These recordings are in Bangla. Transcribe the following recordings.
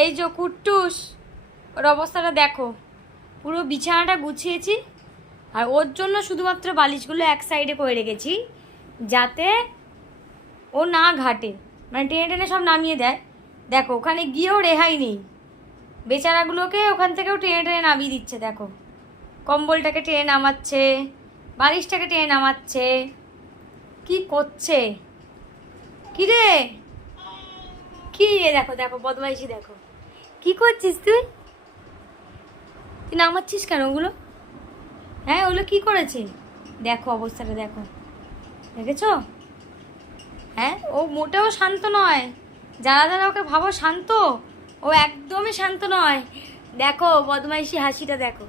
এই যে কুট্টুস, ওর অবস্থাটা দেখো। পুরো বিছানাটা গুছিয়েছি, আর ওর জন্য শুধুমাত্র বালিশগুলো এক সাইডে করে রেখেছি, যাতে ও না ঘাটে। মানে টেনে টেনে সব নামিয়ে দেয়। দেখো, ওখানে গিয়েও রেহাই নেই। বেচারাগুলোকে ওখান থেকেও টেনে টেনে নামিয়ে দিচ্ছে, দেখো। কম্বলটাকে টেনে নামাচ্ছে, বালিশটাকে টেনে নামাচ্ছে। কি করছে? কি রে? কি? দেখো দেখো, বদমাইশি দেখো। কি করছিস তুই? তুই নামাচ্ছিস কেন ওগুলো? হ্যাঁ ওগুলো কি করেছে? দেখো অবস্থাটা, দেখো। দেখেছ? হ্যাঁ ও মোটেও শান্ত নয়। যারা যারা ওকে ভাবো শান্ত, ও একদমই শান্ত নয়। দেখো বদমাইশি হাসিটা, দেখো।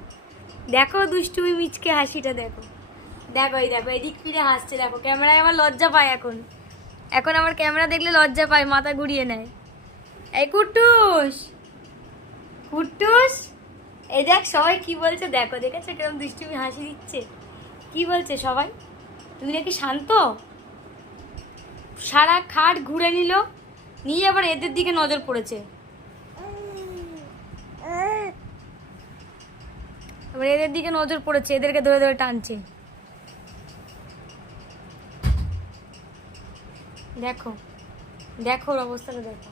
দেখো দুষ্টুমি মিচকে হাসিটা, দেখো। দেখো এই, দেখো, এদিক ফিরে হাসছে, দেখো। ক্যামেরায় আমার লজ্জা পায় এখন। এখন আমার ক্যামেরা দেখলে লজ্জা পায়, মাথা ঘুরিয়ে নেয়। এই কুট্টুস! কুট্টুস! এই দেখ, সবাই কি বলছে? দেখো, দেখেছ কীরকম দুষ্টুমি, হাসি দিচ্ছে? কি বলছে সবাই? তুমি নাকি শান্ত? সারা খাট ঘুরে নিল, নিয়ে আবার এদের দিকে নজর পড়েছে। এদের দিকে নজর পড়েছে, এদেরকে ধরে ধরে টানছে। দেখো। দেখো ওর অবস্থাটা, দেখো।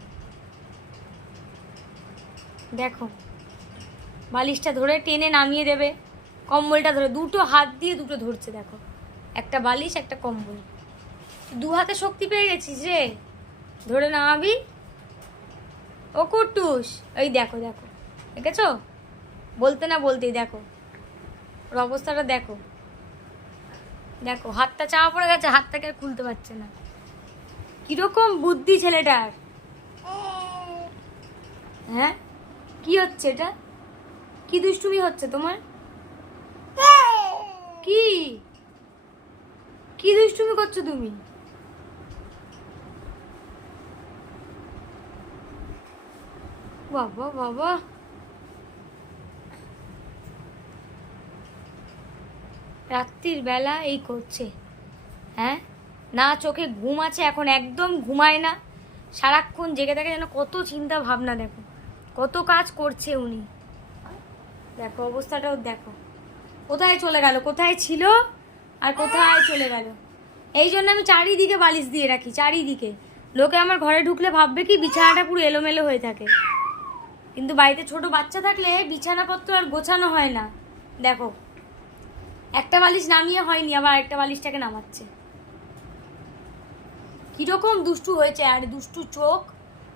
দেখো। বালিশটা ধরে টেনে নামিয়ে দেবে। কম্বলটা ধরে, দুটো হাত দিয়ে দুটো ধরছে, দেখো। একটা বালিশ, একটা কম্বল। দু হাতে শক্তি পেয়ে গেছিস রে। ধরে নামাবি। ও কুট্টুস ওই দেখো দেখো। দেখেছ? বলতে না বলতেই দেখো। ওর অবস্থাটা দেখো। দেখো, হাতটা চাপা পড়ে গেছে, হাতটাকে আর খুলতে পারছে না। কীরকম বুদ্ধি ছেলেটার? হ্যাঁ? কি হচ্ছে এটা? কি দুষ্টুমি হচ্ছে তোমার? কি? কি দুষ্টুমি করছ তুমি? বাবা বাবা। রাত্রির বেলা এই করছে হ্যাঁ? না, চোখে ঘুম আছে, এখন একদম ঘুমায় না। সারাক্ষণ জেগে থাকে যেন কত চিন্তা ভাবনা, দেখো। কত কাজ করছে উনি। দেখো, অবস্থাটাও দেখো। কোথায় চলে গেল? কোথায় ছিল? আর কোথায় চলে গেল? এই জন্য আমি চারিদিকে বালিশ দিয়ে রাখি, চারিদিকে। লোকে আমার ঘরে ঢুকলে ভাববে কি, বিছানাটা পুরো এলোমেলো হয়ে থাকে। কিন্তু বাড়িতে ছোট বাচ্চা থাকলে বিছানাপত্র আর গোছানো হয় না। দেখো, একটা বালিশ নামিয়ে হয়নি, আবার একটা বালিশটাকে নামাচ্ছে। কীরকম দুষ্টু হয়েছে আর দুষ্টু চোখ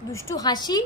দুষ্টু হাসি